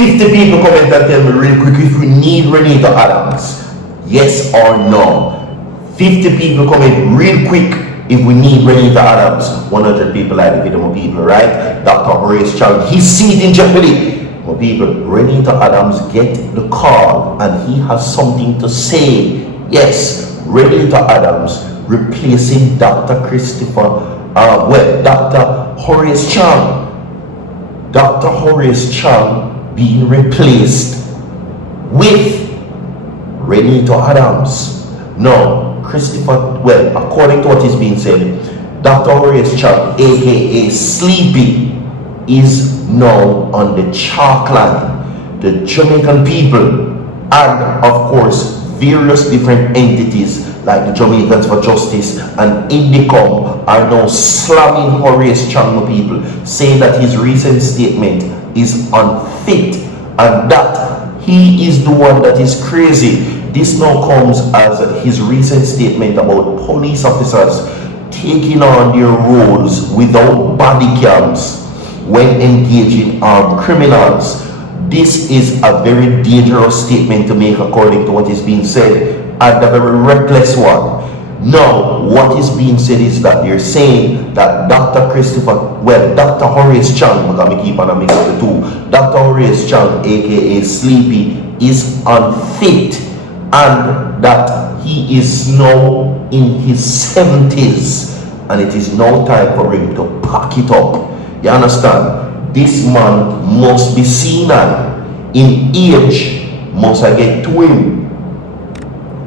50 people comment and tell me real quick if we need Reneto Adams. Yes or no? 50 people comment real quick if we need Reneto Adams. 100 people like the video, my people, right? Dr. HORACE CHANG, his seat in jeopardy. My people, Reneto Adams get the call and he has something to say. Yes, Reneto Adams replacing Dr. Dr. HORACE CHANG. Dr. HORACE CHANG being replaced with Reneto Adams. Now, according to what is being said, Dr. HORACE CHANG, aka Sleepy, is now on the chalk line. The Jamaican people and, of course, various different entities like the Jamaicans for Justice and Indicom are now slamming HORACE CHANG, people, saying that his recent statement is unfit and that he is the one that is crazy. This now comes as his recent statement about police officers taking on their roles without body cams when engaging armed criminals. This is a very dangerous statement to make according to what is being said, and a very reckless one. Now, what is being said is that they're saying that Dr. HORACE CHANG, because we keep on mixing the two, Dr. HORACE CHANG, aka Sleepy, is unfit and that he is now in his 70s and it is now time for him to pack it up. You understand? This man must be senile. In age, must I get to him,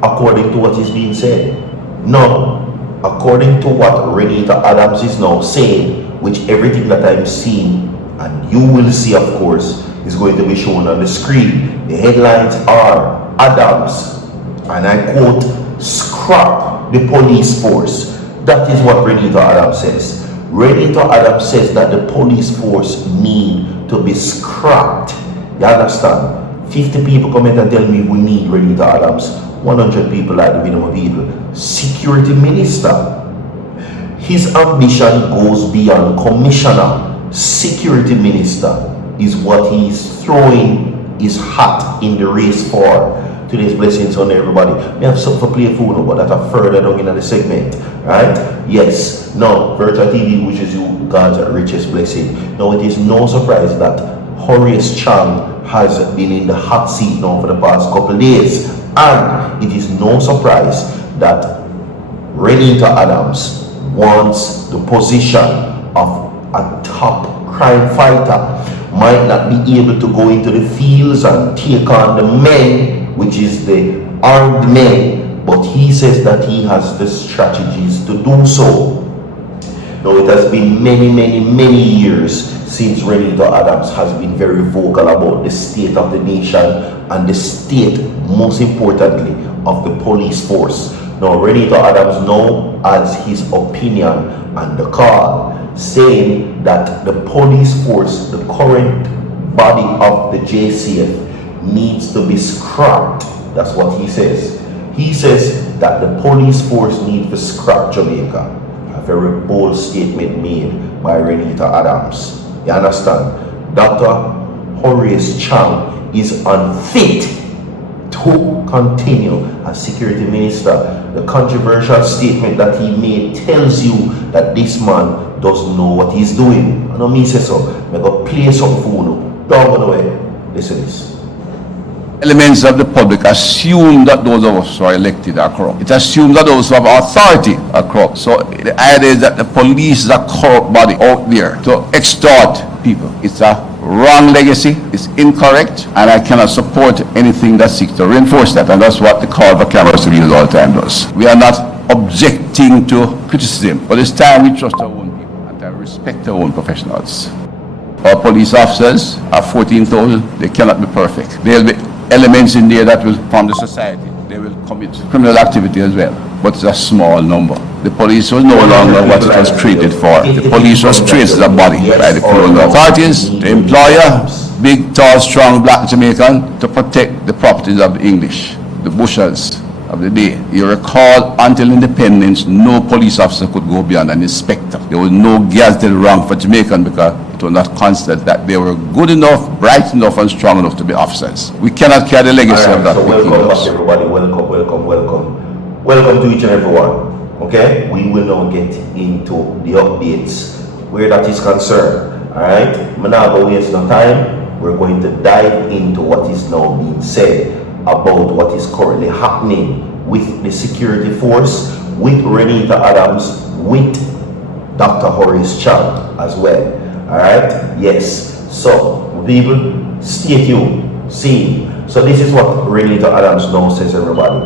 according to what is being said. Now, according to what Reneto Adams is now saying, which everything that I'm seeing, and you will see, of course, is going to be shown on the screen. The headlines are Adams, and I quote, scrap the police force. That is what Reneto Adams says. Reneto Adams says that the police force need to be scrapped. You understand? 50 people comment and tell me we need Reneto Adams. 100 people like the video of evil. Security Minister. His ambition goes beyond commissioner. Security Minister is what he's throwing his hat in the race for. Today's blessings on everybody. We have something to play for, but that are further down in the segment. Right? Yes. Now, Virtual TV wishes you God's richest blessing. Now, it is no surprise that HORACE CHANG has been in the hot seat now for the past couple of days. And it is no surprise that Reneto Adams wants the position of a top crime fighter. Might not be able to go into the fields and take on the men, which is the armed men, but he says that he has the strategies to do so. Now, it has been many years since Reneto Adams has been very vocal about the state of the nation and the state, most importantly, of the police force. Now, Reneto Adams now adds his opinion on the call, saying that the police force, the current body of the JCF, needs to be scrapped. That's what he says. He says that the police force needs to scrap Jamaica. A very bold statement made by Reneto Adams. You understand? Dr. HORACE CHANG is unfit to continue as security minister. The controversial statement that he made tells you that this man doesn't know what he's doing. I know me say so. I'm going to play something for you. Don't go away. Listen to this. Elements of the public assume that those of us who are elected are corrupt. It assumes that those who have authority are corrupt. So the idea is that the police is a corrupt body out there to extort people. It's a wrong legacy, it's incorrect, and I cannot support anything that seeks to reinforce that, and that's what the call for cameras to read all the time does. We are not objecting to criticism, but it's time we trust our own people and to respect our own professionals. Our police officers are 14,000, they cannot be perfect. There'll be elements in there that will form the society. They will commit criminal activity as well, but it's a small number. The police was no longer what it was created for. The police was created as a body by the colonial authorities, the employer, big, tall, strong black Jamaican, to protect the properties of the English, the bushels of the day. You recall, until independence, no police officer could go beyond an inspector. There was no gazetted rank for Jamaican because it to not consider that they were good enough, bright enough, and strong enough to be officers. We cannot carry the legacy of that. So welcome back, everybody. Welcome to each and everyone. Okay, we will now get into the updates where that is concerned. All right, I'm not going to waste no time. We're going to dive into what is now being said about what is currently happening with the security force, with Reneto Adams, with Dr. HORACE CHANG as well. All right, yes. So people, stay tuned. See. So this is what Reneto Adams now says, everybody.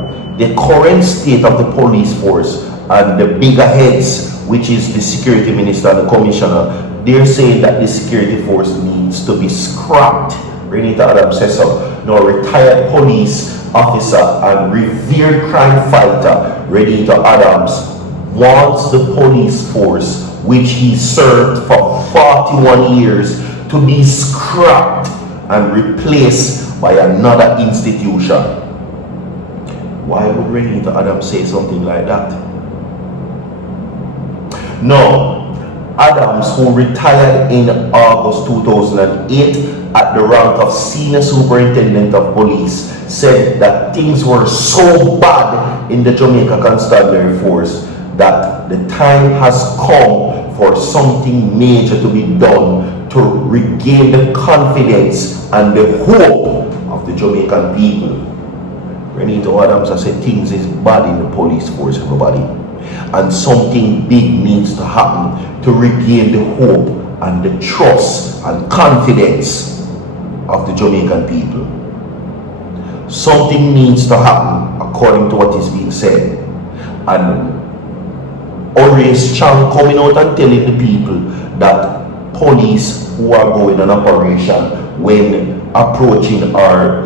The current state of the police force and the bigger heads, which is the security minister and the commissioner, they're saying that the security force needs to be scrapped. Reneto Adams says so. Now, retired police officer and revered crime fighter Reneto Adams wants the police force, which he served for 41 years, to be scrapped and replaced by another institution. Why would Reneto Adams say something like that? No. Adams, who retired in August 2008 at the rank of Senior Superintendent of Police, said that things were so bad in the Jamaica Constabulary Force that the time has come for something major to be done to regain the confidence and the hope of the Jamaican people. Reneto Adams has said things is bad in the police force, everybody. And something big needs to happen to regain the hope and the trust and confidence of the Jamaican people. Something needs to happen according to what is being said. And HORACE CHANG coming out and telling the people that police who are going on operation when approaching or,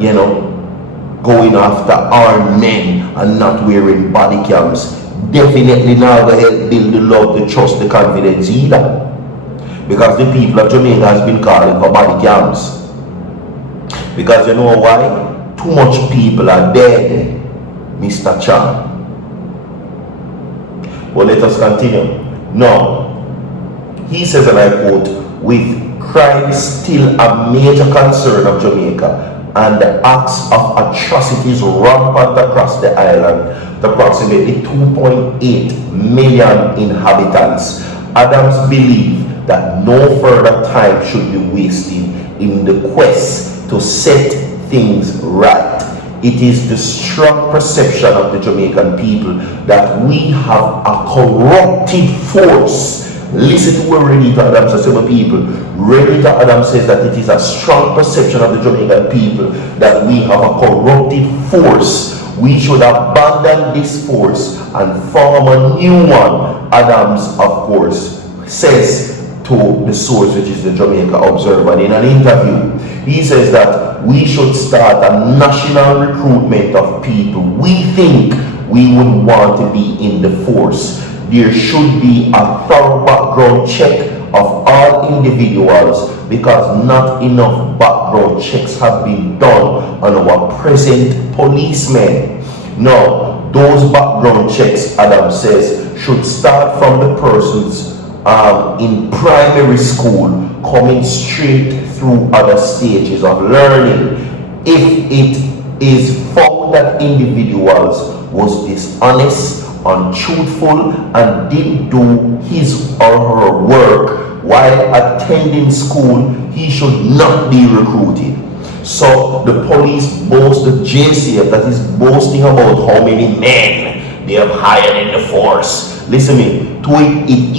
going after armed men and not wearing body cams, definitely now going to help build the love, the trust, the confidence either. Because the people of Jamaica has been calling for body cams. Because you know why? Too much people are dead, Mr. Chang. Well, let us continue. Now, he says, and I quote, with crime still a major concern of Jamaica and the acts of atrocities rampant across the island, to approximately 2.8 million inhabitants, Adams believed that no further time should be wasted in the quest to set things right. It is the strong perception of the Jamaican people that we have a corrupted force. Listen to what Reneto Adams says to the people. Reneto Adams says that it is a strong perception of the Jamaican people that we have a corrupted force. We should abandon this force and form a new one. Adams, of course, says to the source, which is the Jamaica Observer, in an interview, he says that we should start a national recruitment of people we think we would want to be in the force. There should be a thorough background check of all individuals because not enough background checks have been done on our present policemen. Now, those background checks, Adams says, should start from the persons in primary school coming straight through other stages of learning. If it is found that individuals was dishonest, untruthful, and didn't do his or her work while attending school, he should not be recruited. So the police boast, the JCF that is boasting about how many men they have hired in the force. Listen to me, it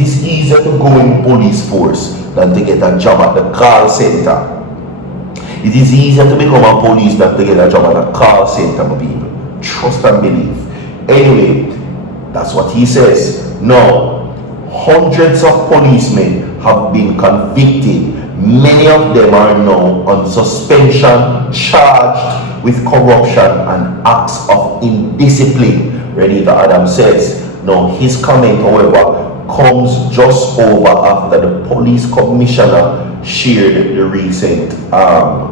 is easier to go in police force than to get a job at the call center. It is easier to become a police than to get a job at a call center, my people. Trust and believe. Anyway, that's what he says. Now, hundreds of policemen have been convicted. Many of them are now on suspension, charged with corruption and acts of indiscipline, Reneto Adams says. Now, his comment, however, comes just over after the police commissioner shared the recent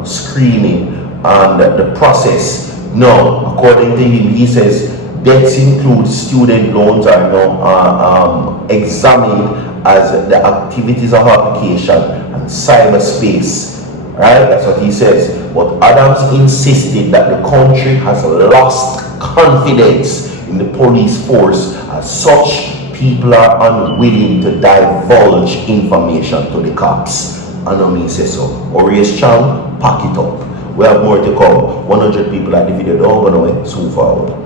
screening and the process. Now, according to him, he says debts include student loans are now examined as the activities of application and cyberspace. Right? That's what he says. But Adams insisted that the country has lost confidence in the police force. As such, people are unwilling to divulge information to the cops. And I mean say so. HORACE CHANG, pack it up. We have more to come. 100 people are the video. Don't go away. Soon forward.